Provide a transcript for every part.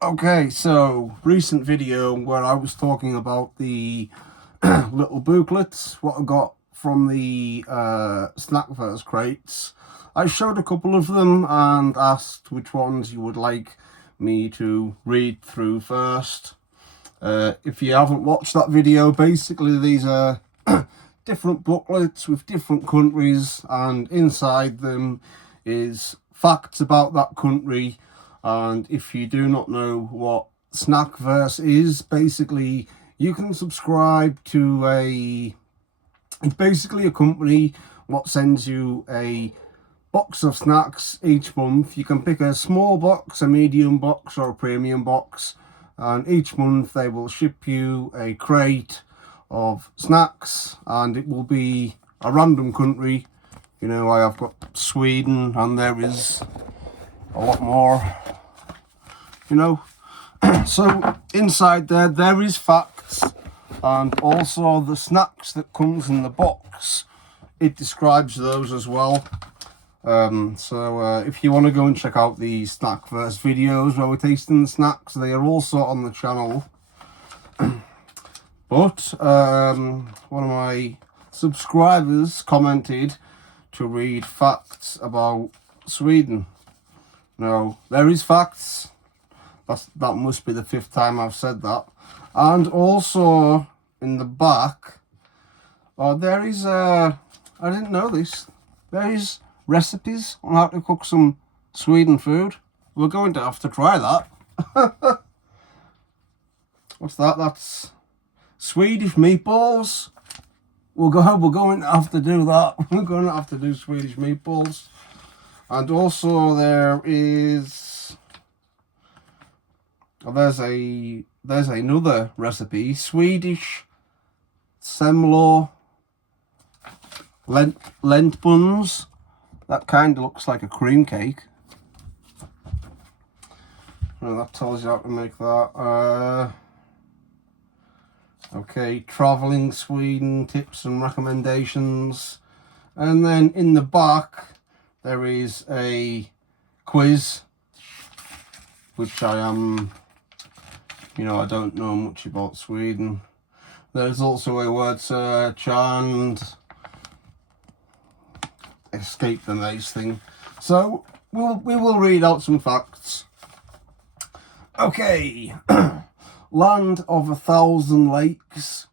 Okay, so recent video where I was talking about the little booklets, what I got from the Snackverse crates. I showed a couple of them and asked which ones you would like me to read through first. If you haven't watched that video, basically these are different booklets with different countries, and inside them is facts about that country. And if you do not know what Snackverse is, basically you can subscribe to it's basically a company what sends you a box of snacks each month. You can pick a small box, a medium box, or a premium box, and each month they will ship you a crate of snacks, and it will be a random country. You know, I have got Sweden, and there is a lot more, you know. So inside there is facts, and also the snacks that comes in the box, it describes those as well. So if you want to go and check out the Snackverse videos where we're tasting the snacks, they are also on the channel. But one of my subscribers commented to read facts about Sweden. Now, there is facts. That must be the 5th time I've said that. And also in the back, there is I didn't know this. There is recipes on how to cook some Sweden food. We're going to have to try that. What's that? That's Swedish meatballs. We're going to have to do that. We're going to have to do Swedish meatballs. And also there is there's another recipe, Swedish semlor lent buns. That kind of looks like a cream cake. Well, that tells you how to make that. Okay, traveling Sweden, tips and recommendations. And then in the back, there is a quiz, which I am, I don't know much about Sweden. There's also a word search and escape the maze thing. So we will read out some facts. Okay. Land of 1,000 lakes.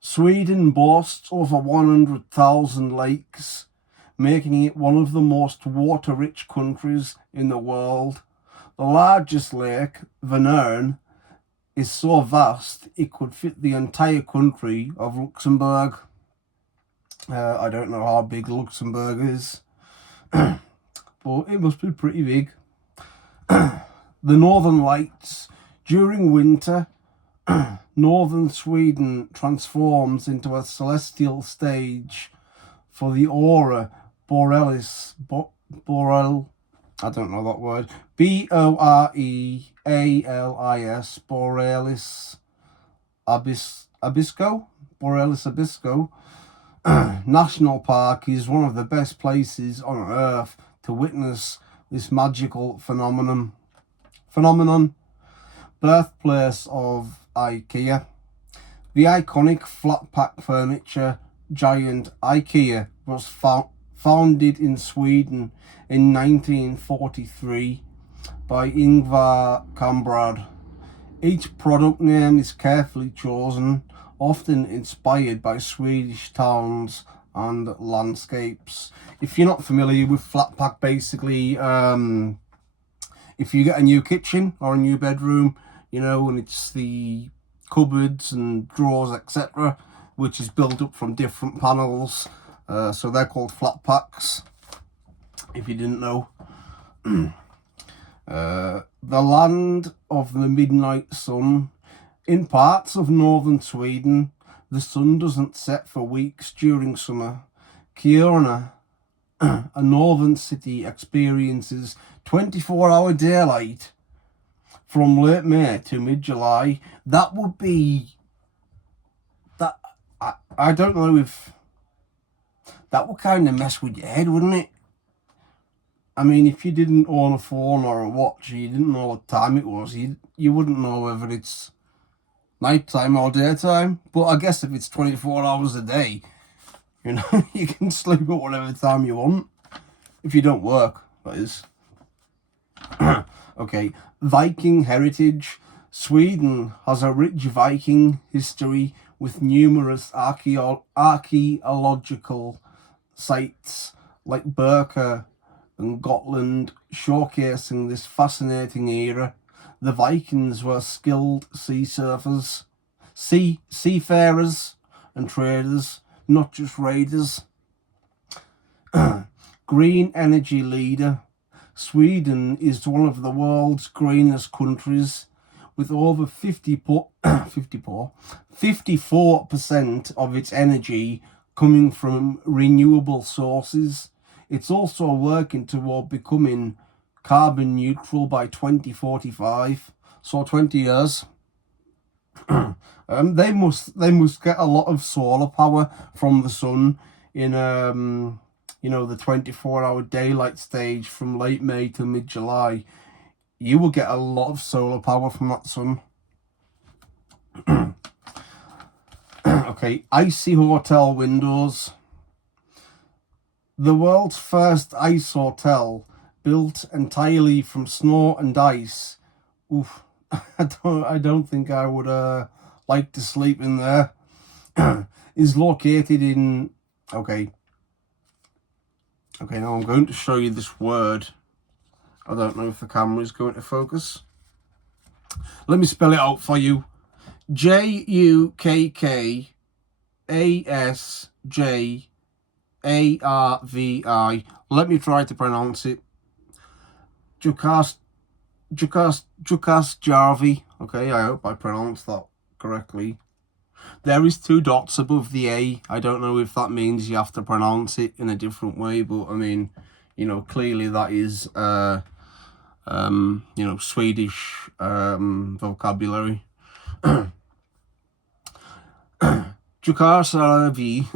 Sweden boasts over 100,000 lakes, making it one of the most water-rich countries in the world. The largest lake, Vänern, is so vast it could fit the entire country of Luxembourg. I don't know how big Luxembourg is, but it must be pretty big. The Northern Lights. During winter, northern Sweden transforms into a celestial stage for the aurora borealis. I don't know that word. Borealis, borealis abisco. Borealis abisco National Park is one of the best places on earth to witness this magical phenomenon. Birthplace of IKEA. The iconic flat-pack furniture giant IKEA was founded in Sweden in 1943 by Ingvar Kamprad. Each product name is carefully chosen, often inspired by Swedish towns and landscapes. If you're not familiar with flat-pack, basically, if you get a new kitchen or a new bedroom, and it's the cupboards and drawers, etc., which is built up from different panels. So they're called flat packs, if you didn't know. The land of the midnight sun. In parts of northern Sweden, the sun doesn't set for weeks during summer. Kiruna, a northern city, experiences 24-hour daylight from late May to mid-July. That would be... I don't know if... That would kind of mess with your head, wouldn't it? I mean, if you didn't own a phone or a watch, you didn't know what time it was, you wouldn't know whether it's nighttime or daytime. But I guess if it's 24 hours a day, you know, you can sleep at whatever time you want. If you don't work, that is. Okay, Viking heritage. Sweden has a rich Viking history with numerous archaeological sites like Birka and Gotland showcasing this fascinating era. The Vikings were skilled seafarers and traders, not just raiders. Green energy leader. Sweden is one of the world's greenest countries, with over 54% of its energy coming from renewable sources. It's also working toward becoming carbon neutral by 2045, so 20 years. They must get a lot of solar power from the sun in you know, the 24-hour daylight stage from late May to mid-July. You will get a lot of solar power from that sun. Okay, icy hotel windows. The world's first ice hotel, built entirely from snow and ice. Oof, I don't think I would like to sleep in there. Is located in okay, now I'm going to show you this word. I don't know if the camera is going to focus. Let me spell it out for you. Jukkasjarvi. Let me try to pronounce it. Jukkasjärvi. Okay, I hope I pronounced that correctly. There is 2 dots above the A. I don't know if that means you have to pronounce it in a different way, but I mean, you know, clearly that is you know, Swedish vocabulary. Jukkasjärvi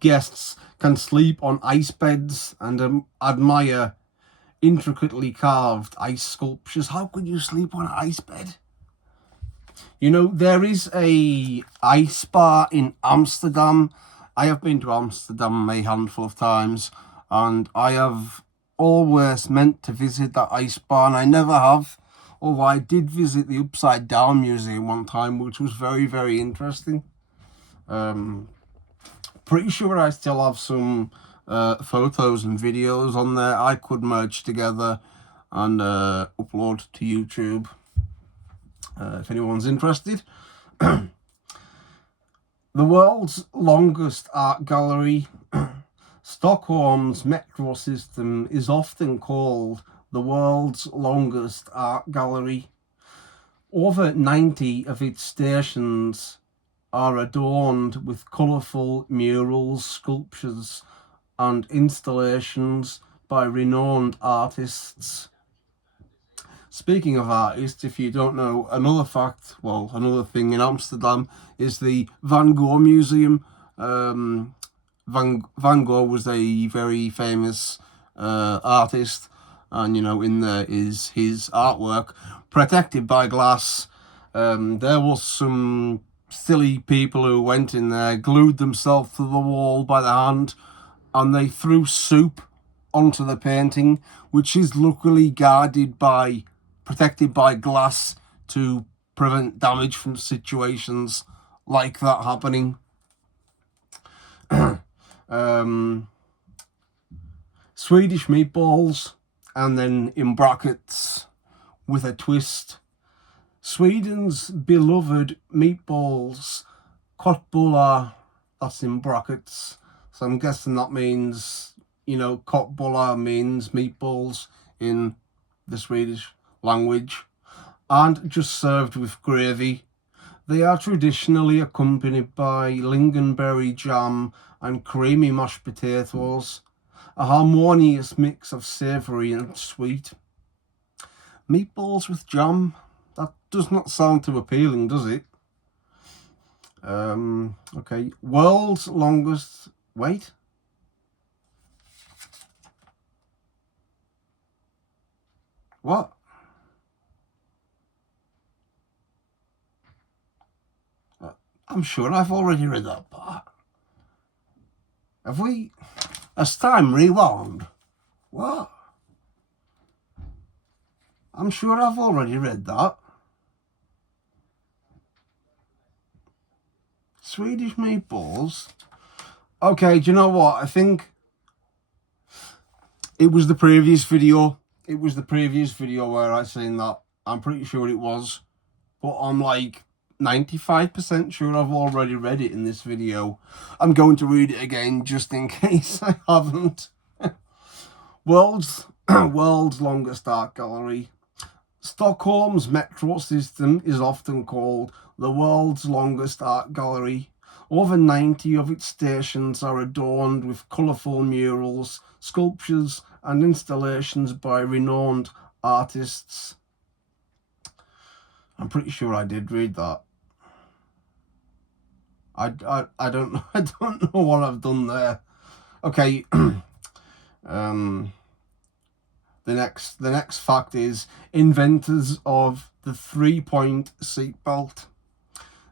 guests can sleep on ice beds and admire intricately carved ice sculptures. How could you sleep on an ice bed? You know, there is a ice bar in Amsterdam. I have been to Amsterdam a handful of times, and I have always meant to visit that ice bar, and I never have. Although I did visit the Upside Down Museum one time, which was very, very interesting. Pretty sure I still have some photos and videos on there I could merge together and upload to YouTube if anyone's interested. The world's longest art gallery. Stockholm's metro system is often called the world's longest art gallery. Over 90 of its stations are adorned with colourful murals, sculptures and installations by renowned artists. Speaking of artists, if you don't know, another thing in Amsterdam is the Van Gogh Museum. Van Gogh was a very famous artist, and you know, in there is his artwork protected by glass. There was some silly people who went in there, glued themselves to the wall by the hand, and they threw soup onto the painting, which is luckily protected by glass to prevent damage from situations like that happening. Swedish meatballs, and then in brackets with a twist, Sweden's beloved meatballs, köttbullar, that's in brackets. So I'm guessing that means, you know, köttbullar means meatballs in the Swedish language, and just served with gravy. They are traditionally accompanied by lingonberry jam and creamy mashed potatoes, a harmonious mix of savoury and sweet. Meatballs with jam? That does not sound too appealing, does it? Okay, world's longest... Wait. What? I'm sure I've already read that part. Have we? As time rewound? What? I'm sure I've already read that. Swedish meatballs. Okay, do you know what? I think it was the previous video. It was the previous video where I seen that. I'm pretty sure it was. But I'm like 95% sure I've already read it in this video. I'm going to read it again just in case I haven't. World's longest art gallery. Stockholm's metro system is often called the world's longest art gallery. Over 90 of its stations are adorned with colourful murals, sculptures and installations by renowned artists. I'm pretty sure I did read that. I don't know. I don't know what I've done there. Okay. The next fact is inventors of the 3-point seatbelt.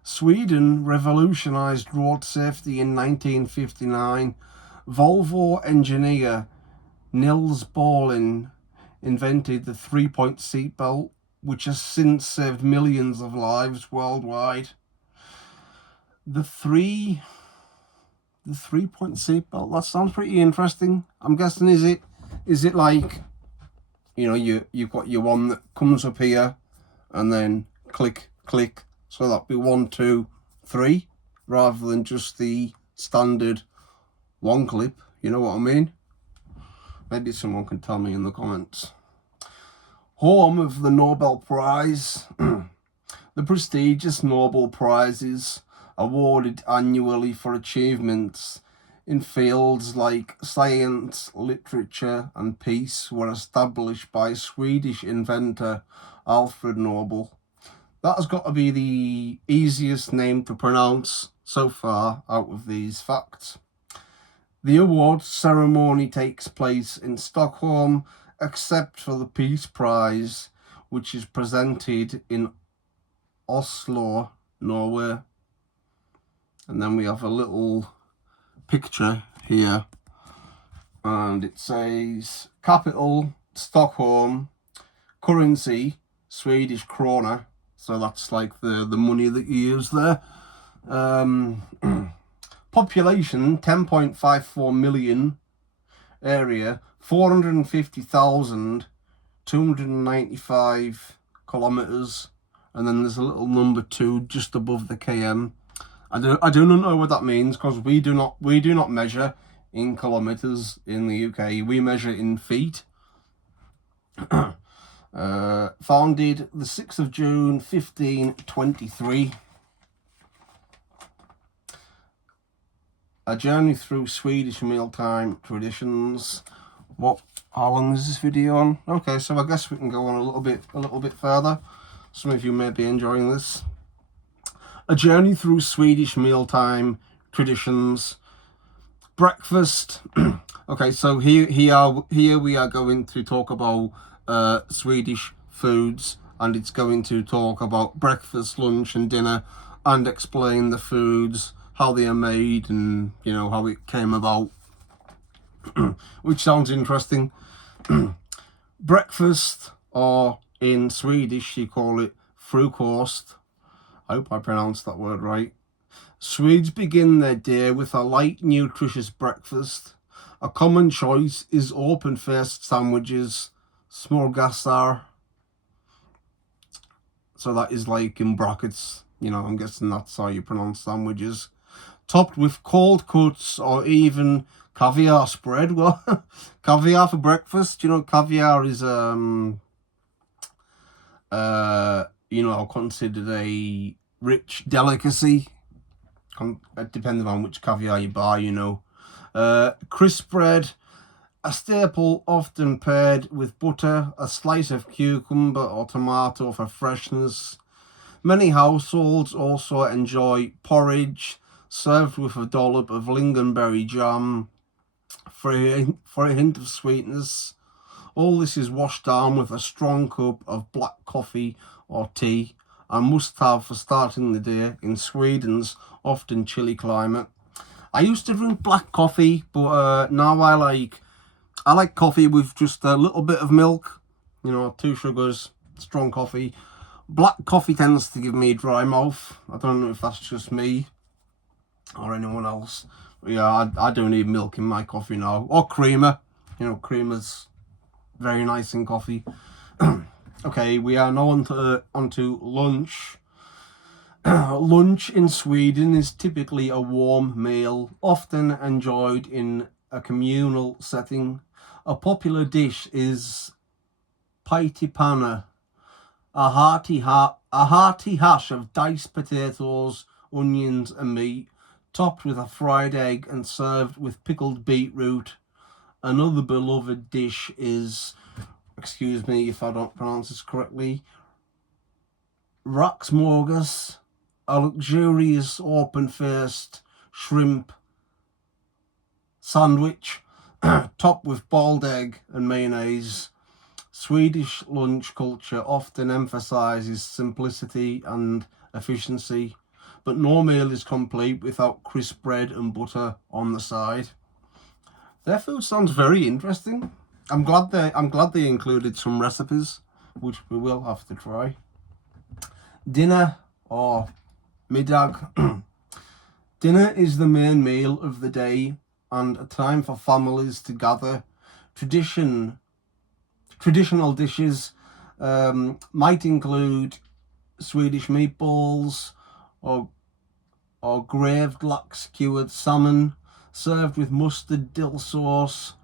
Sweden revolutionized road safety in 1959. Volvo engineer Nils Bohlin invented the 3-point seatbelt, which has since saved millions of lives worldwide. The 3-point seatbelt, that sounds pretty interesting. I'm guessing is it like, you know, you've got your one that comes up here and then click, so that'd be 1, 2, 3, rather than just the standard one clip, you know what I mean? Maybe someone can tell me in the comments. Home of the Nobel Prize. The prestigious Nobel Prizes, awarded annually for achievements in fields like science, literature and peace, were established by Swedish inventor Alfred Nobel. That has got to be the easiest name to pronounce so far out of these facts. The award ceremony takes place in Stockholm, except for the Peace Prize, which is presented in Oslo, Norway. And then we have a little picture here, and it says capital Stockholm, currency Swedish krona, so that's like the money that you use there. Population 10.54 million, area 450,295 kilometers, and then there's a little number 2 just above the km. I do not know what that means, because we do not measure in kilometers in the UK. We measure in feet. Founded the 6th of June 1523. A journey through Swedish mealtime traditions. How long is this video on? Okay, so I guess we can go on a little bit further. Some of you may be enjoying this. A journey through Swedish mealtime traditions. Breakfast. Okay, so here we are going to talk about Swedish foods, and it's going to talk about breakfast, lunch and dinner, and explain the foods, how they are made, and you know how it came about. Which sounds interesting. Breakfast, or in Swedish you call it frukost. I hope I pronounced that word right. Swedes begin their day with a light, nutritious breakfast. A common choice is open-faced sandwiches, smörgåsar. So that is like in brackets, you know, I'm guessing that's how you pronounce sandwiches. Topped with cold cuts or even caviar spread. Well, caviar for breakfast. You know, caviar is you know, considered a rich delicacy, depending on which caviar you buy, you know. Crisp bread, a staple often paired with butter, a slice of cucumber or tomato for freshness. Many households also enjoy porridge, served with a dollop of lingonberry jam for a hint of sweetness. All this is washed down with a strong cup of black coffee or tea, and must have for starting the day in Sweden's often chilly climate. I used to drink black coffee, but now I like coffee with just a little bit of milk, 2 sugars, strong coffee. Black coffee tends to give me a dry mouth. I don't know if that's just me or anyone else. But yeah, I don't need milk in my coffee now. Or creamer. Creamer's very nice in coffee. Okay, we are now onto lunch. Lunch in Sweden is typically a warm meal, often enjoyed in a communal setting. A popular dish is pyttipanna, a hearty hash of diced potatoes, onions and meat, topped with a fried egg and served with pickled beetroot. Another beloved dish is, excuse me if I don't pronounce this correctly, raksmorgas, a luxurious open-faced shrimp sandwich topped with boiled egg and mayonnaise. Swedish lunch culture often emphasises simplicity and efficiency, but no meal is complete without crisp bread and butter on the side. Their food sounds very interesting. I'm glad they included some recipes, which we will have to try. Dinner or middag. Dinner is the main meal of the day and a time for families to gather. Traditional dishes might include Swedish meatballs or graved lax-cured salmon served with mustard dill sauce.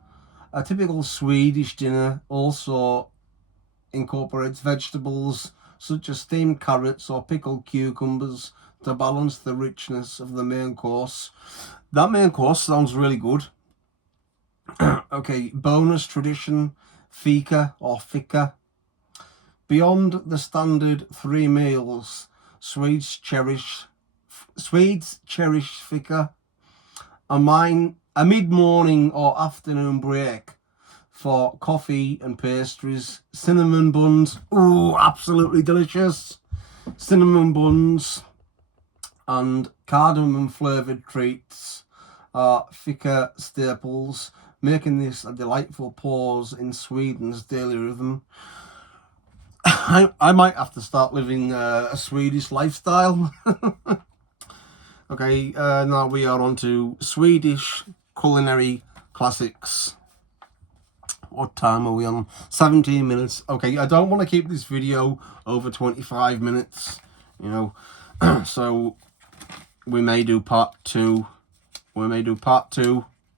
A typical Swedish dinner also incorporates vegetables such as steamed carrots or pickled cucumbers to balance the richness of the main course. That main course sounds really good. Okay, bonus tradition, fika or fika. Beyond the standard 3 meals, Swedes cherish fika, a mid-morning or afternoon break for coffee and pastries. Cinnamon buns, ooh, absolutely delicious. Cinnamon buns and cardamom flavoured treats are fika staples, making this a delightful pause in Sweden's daily rhythm. I might have to start living a Swedish lifestyle. Okay, now we are on to Swedish culinary classics. What time are we on? 17 minutes. Okay, I don't want to keep this video over 25 minutes, so we may do part 2.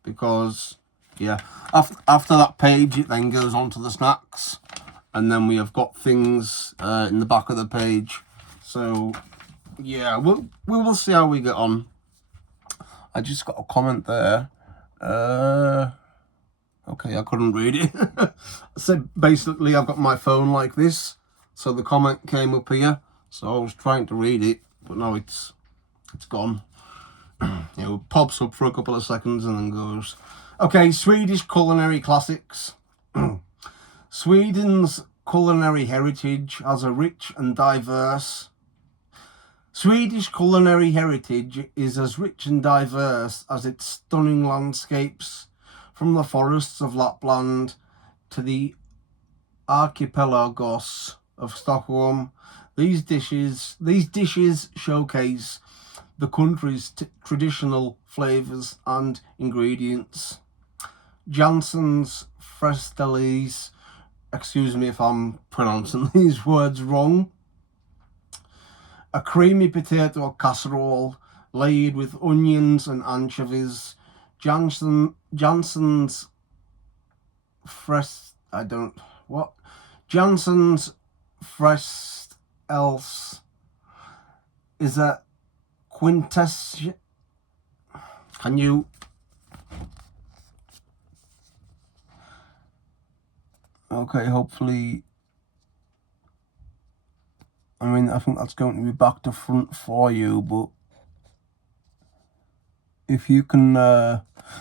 Because, yeah, after that page, it then goes on to the snacks. And then we have got things in the back of the page. So, yeah, we will see how we get on. I just got a comment there. Okay, I couldn't read it. So basically, I've got my phone like this. So the comment came up here. So I was trying to read it, but now it's gone. It pops up for a couple of seconds and then goes. Okay, Swedish culinary classics. Sweden's culinary heritage has a rich and diverse. Swedish culinary heritage is as rich and diverse as its stunning landscapes, from the forests of Lapland to the archipelagos of Stockholm. These dishes showcase the country's traditional flavours and ingredients. Janssens Frestelles, excuse me if I'm pronouncing these words wrong. A creamy potato casserole laid with onions and anchovies. Janssens Frestelles is a quintessential. Can you? Okay, hopefully. I mean, I think that's going to be back to front for you, but if you can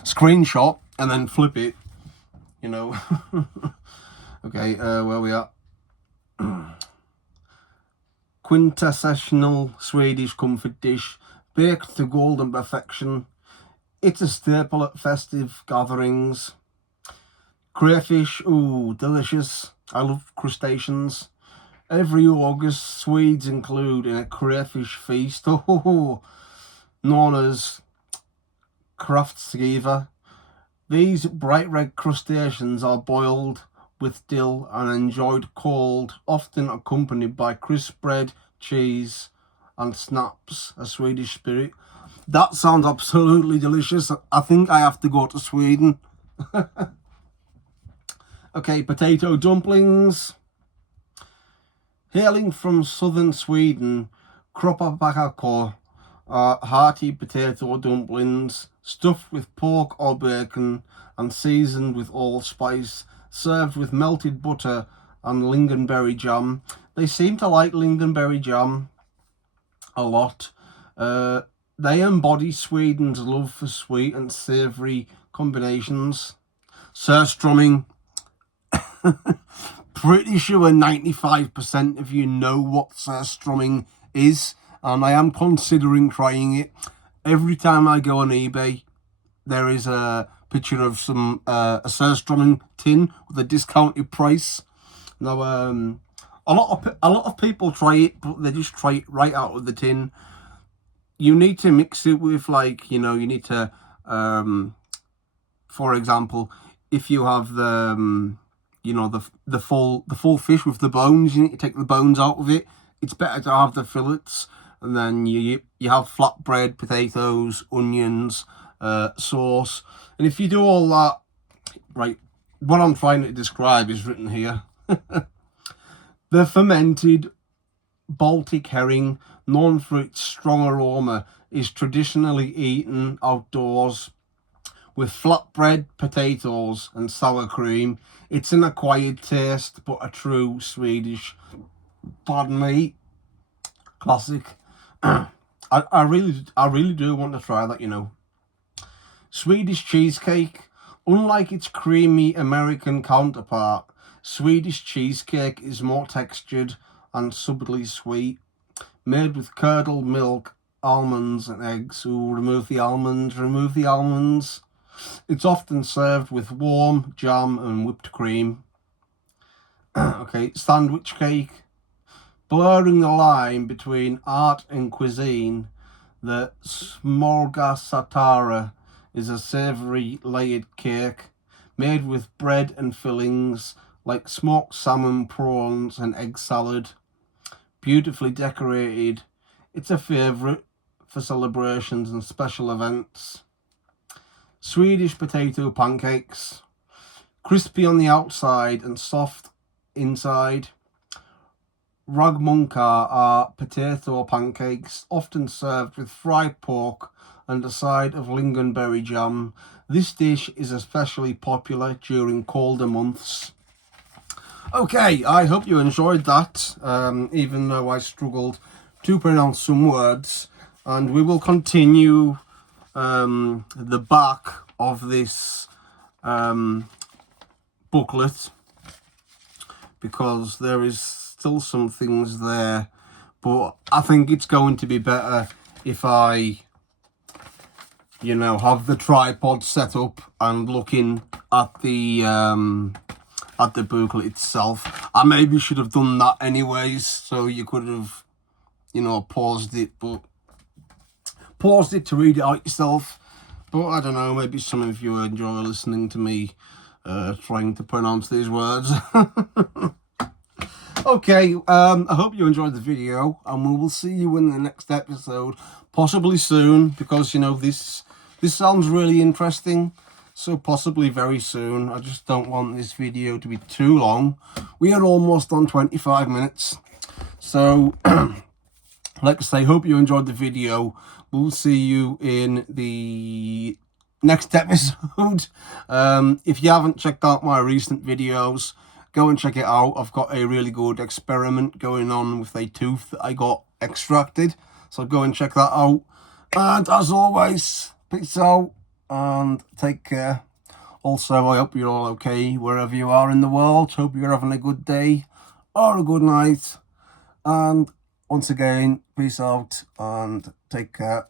screenshot and then flip it, Okay, where we are. Quintessential Swedish comfort dish, baked to golden perfection. It's a staple at festive gatherings. Crayfish, ooh, delicious. I love crustaceans. Every August, Swedes include in a crayfish feast, known as Kraftskiva. These bright red crustaceans are boiled with dill and enjoyed cold, often accompanied by crisp bread, cheese and snaps, a Swedish spirit. That sounds absolutely delicious. I think I have to go to Sweden. Okay, potato dumplings. Hailing from southern Sweden, kroppapakko are hearty potato dumplings stuffed with pork or bacon and seasoned with allspice, served with melted butter and lingonberry jam. They seem to like lingonberry jam a lot. They embody Sweden's love for sweet and savoury combinations. Surströmming. Pretty sure 95% of you know what surströmming is, and I am considering trying it. Every time I go on eBay, there is a picture of some a surströmming tin with a discounted price. Now, a lot of people try it, but they just try it right out of the tin. You need to mix it with, like, you need to, for example, if you have the the full fish with the bones, you need to take the bones out of it. It's better to have the fillets, and then you have flatbread, potatoes, onions, sauce. And if you do all that, right, what I'm trying to describe is written here. The fermented Baltic herring, known for its strong aroma, is traditionally eaten outdoors with flatbread, potatoes and sour cream. It's an acquired taste, but a true Swedish, pardon me, classic. I really do want to try that, Swedish cheesecake. Unlike its creamy American counterpart, Swedish cheesecake is more textured and subtly sweet, made with curdled milk, almonds and eggs. Ooh, remove the almonds. It's often served with warm jam and whipped cream. Okay, sandwich cake. Blurring the line between art and cuisine, the smorgasatara is a savoury layered cake made with bread and fillings like smoked salmon, prawns and egg salad. Beautifully decorated. It's a favourite for celebrations and special events. Swedish potato pancakes. Crispy on the outside and soft inside. Raggmunkar are potato pancakes, often served with fried pork and a side of lingonberry jam. This dish is especially popular during colder months. Okay, I hope you enjoyed that, even though I struggled to pronounce some words. And we will continue the back of this booklet, because there is still some things there, but I think it's going to be better if I have the tripod set up and looking at the booklet itself. I maybe should have done that anyways, so you could have paused it to read it out yourself. But I don't know, maybe some of you enjoy listening to me trying to pronounce these words. Okay, I hope you enjoyed the video, and we will see you in the next episode, possibly soon, because this sounds really interesting, so possibly very soon. I just don't want this video to be too long. We are almost on 25 minutes, so like I say, hope you enjoyed the video. We'll see you in the next episode. If you haven't checked out my recent videos, go and check it out. I've got a really good experiment going on with a tooth that I got extracted, so go and check that out. And as always, peace out and take care. Also, I hope you're all okay wherever you are in the world. Hope you're having a good day or a good night. And once again, peace out and take care.